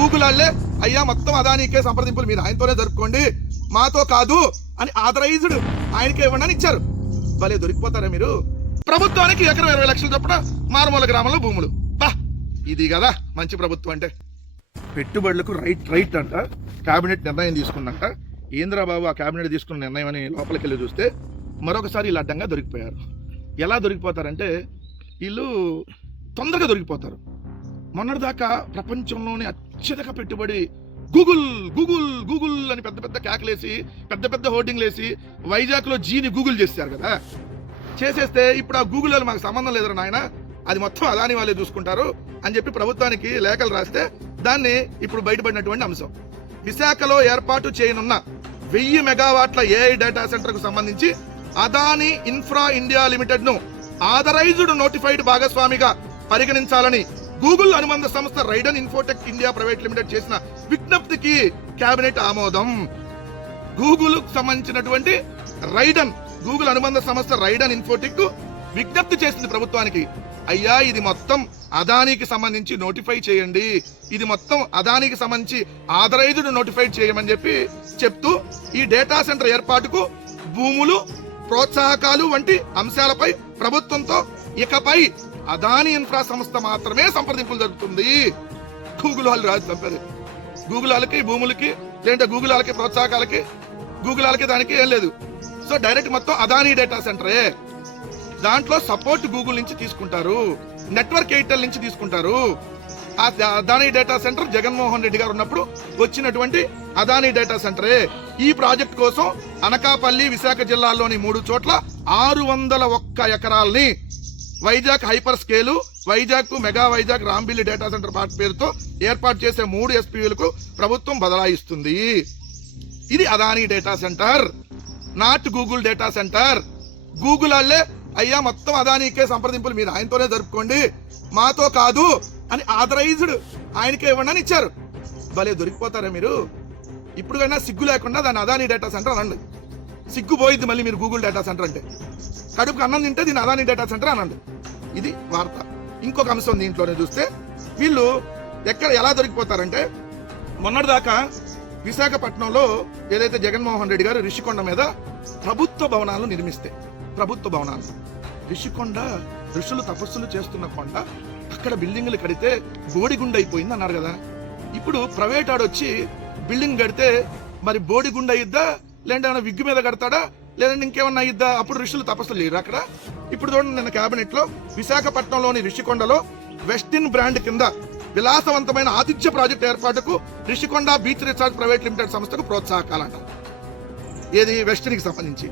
Google వాళ్ళే అయ్యా మొత్తం అదానికే సంప్రదింపులు మీరు ఆయనతోనే జరుపుకోండి, మాతో కాదు అని ఆథరైజ్డ్ ఆయనకే ఇవ్వండి అని ఇచ్చారు. భలే దొరికిపోతారా మీరు. ప్రభుత్వానికి ఎకరం 20 లక్షలు చొప్పున మారుమూల గ్రామంలో భూములు. బా ఇది కదా మంచి ప్రభుత్వం అంటే. పెట్టుబడులకు రైట్ అంట కేబినెట్ నిర్ణయం తీసుకుందంట. ఏంద్రబాబు ఆ కేబినెట్ తీసుకున్న నిర్ణయం అని లోపలికి వెళ్ళి చూస్తే మరొకసారి వీళ్ళు అడ్డంగా దొరికిపోయారు. ఎలా దొరికిపోతారంటే వీళ్ళు తొందరగా దొరికిపోతారు. మొన్నటిదాకా ప్రపంచంలోనే అత్యధిక పెట్టుబడి గూగుల్ గూగుల్ గూగుల్ అని పెద్ద పెద్ద కేకలేసి పెద్ద పెద్ద హోర్డింగ్లు వేసి వైజాగ్లో జీని గూగుల్ చేశారు కదా. చేసేస్తే ఇప్పుడు ఆ గూగుల్ వాళ్ళు మాకు సంబంధం లేదురా నాయన, అది మొత్తం అదాని వాళ్ళే చూసుకుంటారు అని చెప్పి ప్రభుత్వానికి లేఖలు రాస్తే దాన్ని ఇప్పుడు బయటపడినటువంటి అంశం. విశాఖలో ఏర్పాటు చేయనున్న 1000 మెగావాట్ల ఏఐ డేటా సెంటర్ కు సంబంధించి అదాని ఇన్ఫ్రా ఇండియా లిమిటెడ్ ను ఆథరైజ్డ్ నోటిఫైడ్ భాగస్వామిగా పరిగణించాలని గూగుల్ అనుబంధ సంస్థ రైడన్ ఇన్ఫోటెక్ ఇండియా ప్రైవేట్ లిమిటెడ్ చేసిన విజ్ఞప్తికి కేబినెట్ ఆమోదం. గూగుల్ సంబంధించినటువంటి గూగుల్ అనుబంధ సంస్థ రైడన్ ఇన్ఫోటెక్ విజ్ఞప్తి చేసింది ప్రభుత్వానికి, అయ్యా ఇది మొత్తం అదానికి సంబంధించి నోటిఫై చేయండి, ఇది మొత్తం అదానికి సంబంధించి ఆథరైజ్డ్ నోటిఫైడ్ చేయమని చెప్తూ ఈ డేటా సెంటర్ ఏర్పాటుకు భూములు ప్రోత్సాహకాలు వంటి అంశాలపై ప్రభుత్వంతో ఇకపై అదాని ఇన్ఫ్రా సంస్థ మాత్రమే సంప్రదింపులు జరుగుతుంది. గూగుల్ వాళ్ళు రాజు చంపారు. గూగుల్ వాళ్ళకి భూములకి లేదంటే గూగుల్ వాళ్ళకి ప్రోత్సాహకాలకి గూగుల్ వాళ్ళకి దానికి ఏం లేదు. సో డైరెక్ట్ మొత్తం అదాని డేటా సెంటరే. దాంట్లో సపోర్ట్ గూగుల్ నుంచి తీసుకుంటారు, నెట్వర్క్ ఎయిర్టెల్ నుంచి తీసుకుంటారు. ఆ అదాని డేటా సెంటర్ జగన్మోహన్ రెడ్డి గారు ఉన్నప్పుడు వచ్చినటువంటి అదాని డేటా సెంటరే. ఈ ప్రాజెక్ట్ కోసం అనకాపల్లి విశాఖ జిల్లాల్లోని 3 చోట్ల 601 ఎకరాల్ని వైజాగ్ హైపర్ స్కేలు, వైజాగ్ కు mega Vizag Rambilli data centre పేరుతో ఏర్పాటు చేసే 3 SPVలకు ప్రభుత్వం బదలాయిస్తుంది. ఇది Adani data centre, not Google data centre. Google వాళ్ళే అయ్యా మొత్తం అదానికే సంప్రదింపులు మీరు ఆయనతోనే జరుపుకోండి, మాతో కాదు అని ఆథరైజ్డ్ ఆయనకే ఇవ్వండి అని ఇచ్చారు. భలే దొరికిపోతారా మీరు. ఇప్పుడుకైనా సిగ్గు లేకుండా దాన్ని అదాని డేటా సెంటర్ అనండి. సిగ్గు పోయిద్ది మళ్ళీ మీరు గూగుల్ డేటా సెంటర్ అంటే. కడుపుకి అన్నం తింటే దీన్ని అదాని డేటా సెంటర్ అనండి. ఇది వార్త. ఇంకొక అంశం దీంట్లోనే చూస్తే వీళ్ళు ఎలా దొరికిపోతారంటే మొన్నటిదాకా విశాఖపట్నంలో ఏదైతే జగన్మోహన్ రెడ్డి గారు రిషికొండ మీద ప్రభుత్వ భవనాలు నిర్మిస్తే, ప్రభుత్వ భవనాలు రిషికొండ ఋషులు తపస్సులు చేస్తున్న కొండ, అక్కడ బిల్డింగ్లు కడితే బోడిగుండ అయిపోయింది అన్నారు కదా. ఇప్పుడు ప్రైవేట్ ఆడొచ్చి బిల్డింగ్ కడితే మరి బోడిగుండ అయ్యిద్దా, లేదంటే విగ్గు మీద కడతాడా, లేదంటే ఇంకేమన్నా అయ్యిద్దా? అప్పుడు ఋషులు తపస్సులు లేరు అక్కడ. ఇప్పుడు చూడండి, నిన్న కేబినెట్ లో విశాఖపట్నంలోని రిషికొండలో వెస్టిన్ బ్రాండ్ కింద విలాసవంతమైన ఆతిథ్య ప్రాజెక్టు ఏర్పాటుకు Rishikonda beach resort private limited సంస్థకు ప్రోత్సాహకాలంట. ఏది వెస్టిన్ కి సంబంధించి.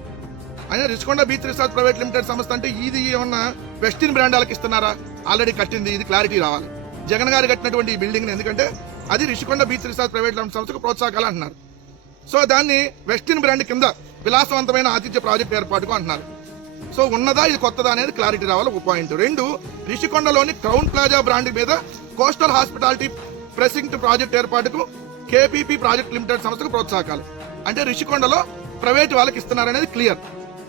అయినా Rishikonda beach resort private limited సంస్థ అంటే ఇది ఏమన్నా వెస్టిన్ బ్రాండ్ వాళ్ళకి ఇస్తున్నారా? ఆల్రెడీ కట్టింది, ఇది క్లారిటీ రావాలి. జగన్ గారు కట్టినటువంటి ఈ బిల్డింగ్, ఎందుకంటే అది Rishikonda beach resort private limited సంస్థకు ప్రోత్సాహకాలు అంటున్నారు. సో దాన్ని వెస్టిన్ బ్రాండ్ కింద విలాసవంతమైన ఆతిథ్య ప్రాజెక్టు ఏర్పాటుకు అంటున్నారు. సో ఉన్నదా ఇది కొత్తదా అనేది క్లారిటీ రావాలి. ఒక పాయింట్. 2, రిషికొండలోని క్రౌన్ ప్లాజా బ్రాండ్ మీద కోస్టల్ హాస్పిటాలిటీ ప్రెసింక్ట్ ప్రాజెక్ట్ ఏర్పాటుకు కేపీపీ ప్రాజెక్ట్ లిమిటెడ్ సంస్థకు ప్రోత్సాహకాలు. అంటే రిషికొండలో ప్రైవేట్ వాళ్ళకి ఇస్తున్నారనేది క్లియర్.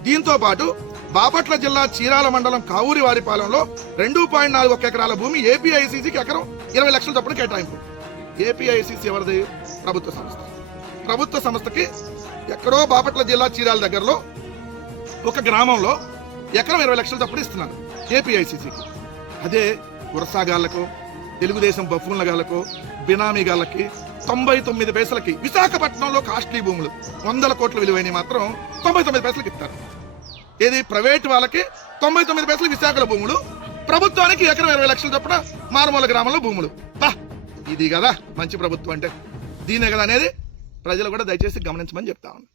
దీంతో పాటు బాపట్ల జిల్లా చీరాల మండలం కావూరి వారిపాలెంలో 2.41 ఎకరాల భూమి ఏపీఐసీసీకి ఎకరం 20 లక్షల చొప్పున కేటాయింపు. ఏపీఐసీసీ ఎవరిది? ప్రభుత్వ సంస్థ. ప్రభుత్వ సంస్థకి ఎక్కడో బాపట్ల జిల్లా చీరాల దగ్గరలో ఒక గ్రామంలో ఎకరం 20 లక్షల చొప్పున ఇస్తున్నారు ఏపీఐసీసీకి. అదే వరుసగాళ్లకు, తెలుగుదేశం బఫూన్ల గాళ్లకు, బినామీ గాళ్ళకి 99 పైసలకి విశాఖపట్నంలో కాస్ట్లీ భూములు 100 కోట్ల విలువైన మాత్రం 99 పైసలకి ఇస్తారు. ఏది? ప్రైవేట్ వాళ్ళకి 99 పైసలు విశాఖల భూములు, ప్రభుత్వానికి ఎకరం 20 లక్షల చొప్పున మారుమూల గ్రామంలో భూములు. బా ఇది కదా మంచి ప్రభుత్వం అంటే. దీనే కదా అనేది ప్రజలు కూడా దయచేసి గమనించమని చెప్తా ఉన్నా.